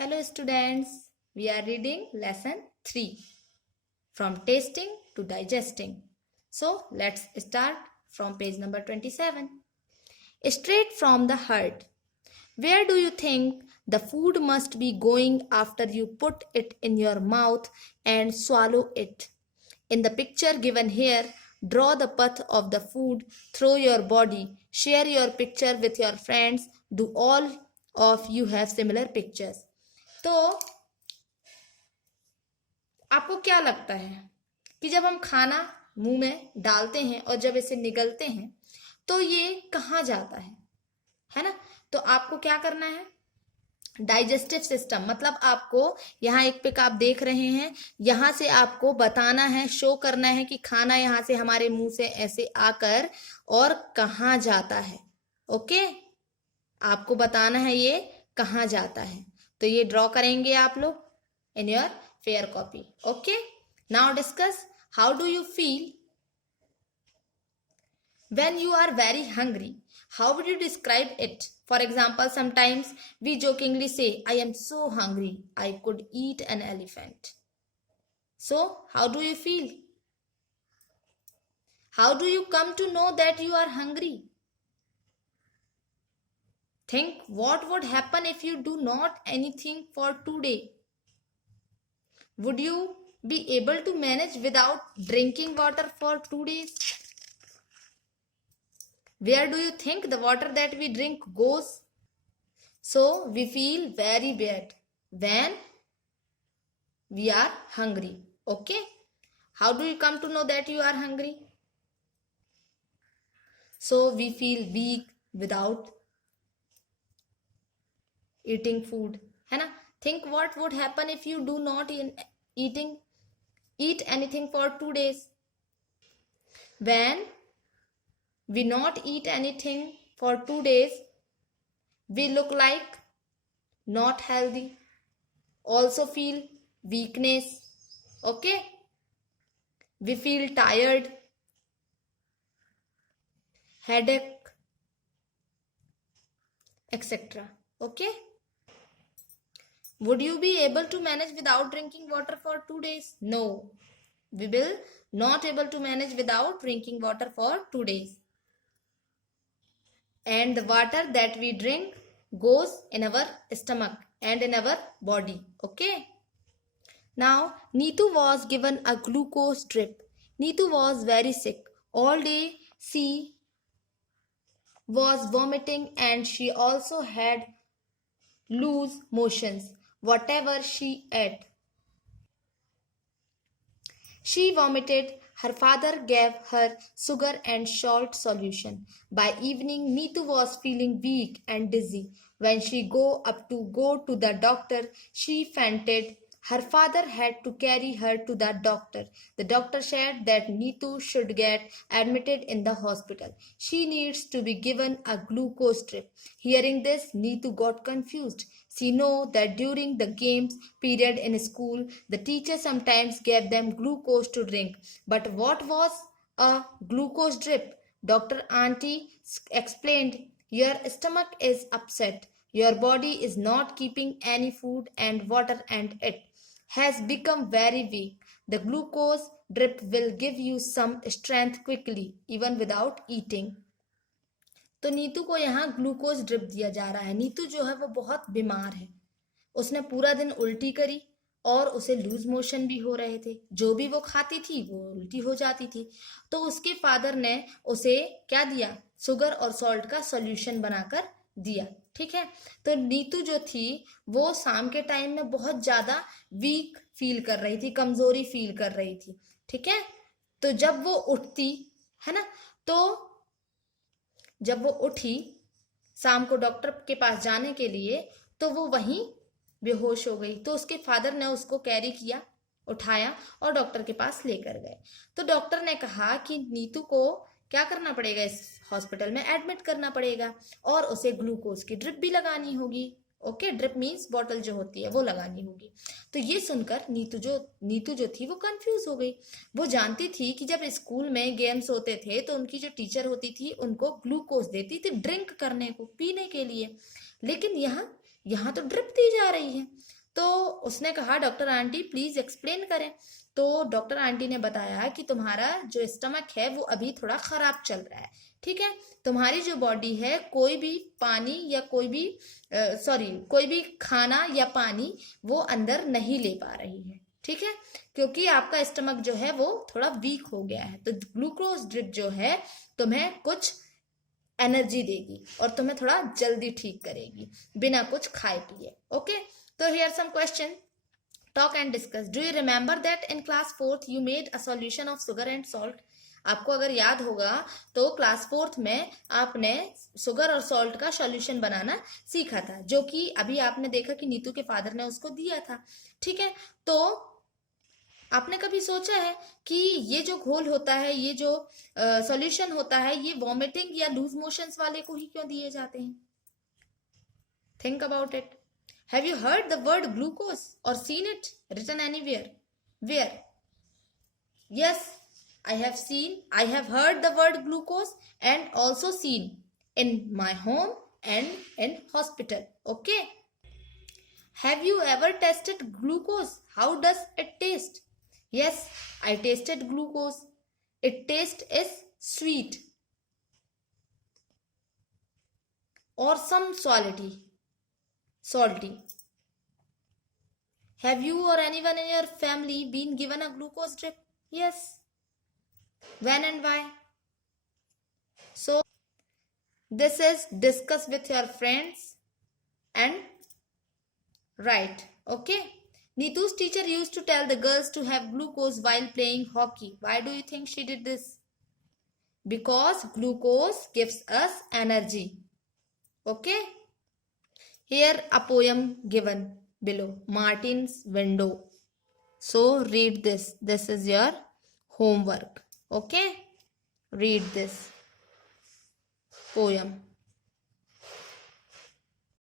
Hello students, we are reading lesson 3 from tasting to digesting. So let's start from page number 27. Straight from the heart. Where do you think the food must be going after you put it in your mouth and swallow it? In the picture given here, draw the path of the food through your body. Share your picture with your friends. Do all of you have similar pictures? तो आपको क्या लगता है कि जब हम खाना मुंह में डालते हैं और जब इसे निगलते हैं तो ये कहाँ जाता है ना? तो आपको क्या करना है? डाइजेस्टिव सिस्टम, मतलब आपको यहाँ एक पिक आप देख रहे हैं, यहाँ से आपको बताना है, शो करना है कि खाना यहाँ से हमारे मुंह से ऐसे आकर और कहाँ जाता है. ओके, आपको बताना है ये कहाँ जाता है. तो ये ड्रॉ करेंगे आप लोग in your fair copy. Okay, now discuss how do you feel when you are very hungry. How would you describe it? For example, sometimes we jokingly say, I am so hungry, I could eat an elephant. So, how do you feel? How do you come to know that you are hungry? Think what would happen if you do not anything for today. Would you be able to manage without drinking water for 2 days? Where do you think the water that we drink goes? So we feel very bad when we are hungry. Okay? How do you come to know that you are hungry? So we feel weak without eating food. है ना? Think what would happen if you do not eat anything for 2 days. When we not eat anything for 2 days, we look like not healthy, also feel weakness. Okay, we feel tired, headache, etc. Okay, would you be able to manage without drinking water for 2 days? No, we will not able to manage without drinking water for 2 days. And the water that we drink goes in our stomach and in our body. Okay. Now, Neetu was given a glucose drip. Neetu was very sick. All day she was vomiting and she also had loose motions. Whatever she ate, she vomited. Her father gave her sugar and salt solution. By evening, Neetu was feeling weak and dizzy. When she go to the doctor, she fainted. Her father had to carry her to the doctor. The doctor said that Neetu should get admitted in the hospital. She needs to be given a glucose drip. Hearing this, Neetu got confused. She knew that during the games period in school, the teacher sometimes gave them glucose to drink. But what was a glucose drip? Dr. Auntie explained, your stomach is upset. Your body is not keeping any food and water and it has become very weak. The glucose drip will give you some strength quickly, even without eating. तो नीतू को यहाँ glucose drip दिया जा रहा है. नीतू जो है वो बहुत बीमार है. उसने पूरा दिन उल्टी करी और उसे लूज मोशन भी हो रहे थे. जो भी वो खाती थी वो उल्टी हो जाती थी. तो उसके फादर ने उसे क्या दिया? शुगर और सॉल्ट का सॉल्यूशन बनाकर दिया. ठीक है. तो नीतू जो थी वो शाम के टाइम में बहुत ज्यादा वीक फील कर रही थी, कमजोरी फील कर रही थी. ठीक है. तो जब वो उठती है ना, तो जब वो उठी शाम को डॉक्टर के पास जाने के लिए, तो वो वहीं बेहोश हो गई. तो उसके फादर ने उसको कैरी किया, उठाया और डॉक्टर के पास लेकर गए. तो डॉक्टर ने कहा कि नीतू को क्या करना पड़ेगा, इस हॉस्पिटल में एडमिट करना पड़ेगा और उसे ग्लूकोज की ड्रिप भी लगानी होगी. ओके, ड्रिप मीन्स बॉटल जो होती है वो लगानी होगी. तो ये सुनकर नीतू जो थी वो कंफ्यूज हो गई. वो जानती थी कि जब स्कूल में गेम्स होते थे तो उनकी जो टीचर होती थी उनको ग्लूकोज देती थी ड्रिंक करने को, पीने के लिए. लेकिन यहाँ यहाँ तो ड्रिप दी जा रही है। तो उसने कहा डॉक्टर आंटी प्लीज एक्सप्लेन करें। तो डॉक्टर आंटी ने बताया कि तुम्हारा जो स्टमक है वो अभी थोड़ा खराब चल रहा है, ठीक है। तुम्हारी जो बॉडी है कोई भी पानी या कोई भी खाना या पानी वो अंदर नहीं ले पा रही है, ठीक है, क्योंकि आपका स्टमक जो है वो थोड़ा वीक हो गया है। तो ग्लूकोज ड्रिप जो है तुम्हें कुछ एनर्जी देगी और तुम्हें थोड़ा जल्दी ठीक करेगी बिना कुछ खाए पिए। ओके, तो here some question, talk and discuss. Do you remember that in class fourth you made a solution of sugar and salt? आपको अगर याद होगा तो क्लास फोर्थ में आपने शुगर और सॉल्ट का सॉल्यूशन बनाना सीखा था, जो कि अभी आपने देखा कि नीतू के फादर ने उसको दिया था, ठीक है। तो आपने कभी सोचा है कि ये जो घोल होता है, ये जो सॉल्यूशन होता है, ये वॉमिटिंग या लूज मोशंस वाले को ही क्यों दिए जाते हैं? Think about it. Have you heard the word glucose और seen it written anywhere? Where? Yes, I have heard the word glucose and also seen in my home and in hospital. Okay. Have you ever tested glucose? How does it taste? Yes, I tasted glucose. It taste is sweet or some salty. Have you or anyone in your family been given a glucose drip? Yes. When and why? So this is discuss with your friends and write. Okay. Neetu's teacher used to tell the girls to have glucose while playing hockey. Why do you think she did this? Because glucose gives us energy. Okay. Here a poem given below. Martin's Window. So read this. This is your homework. Okay. Read this poem.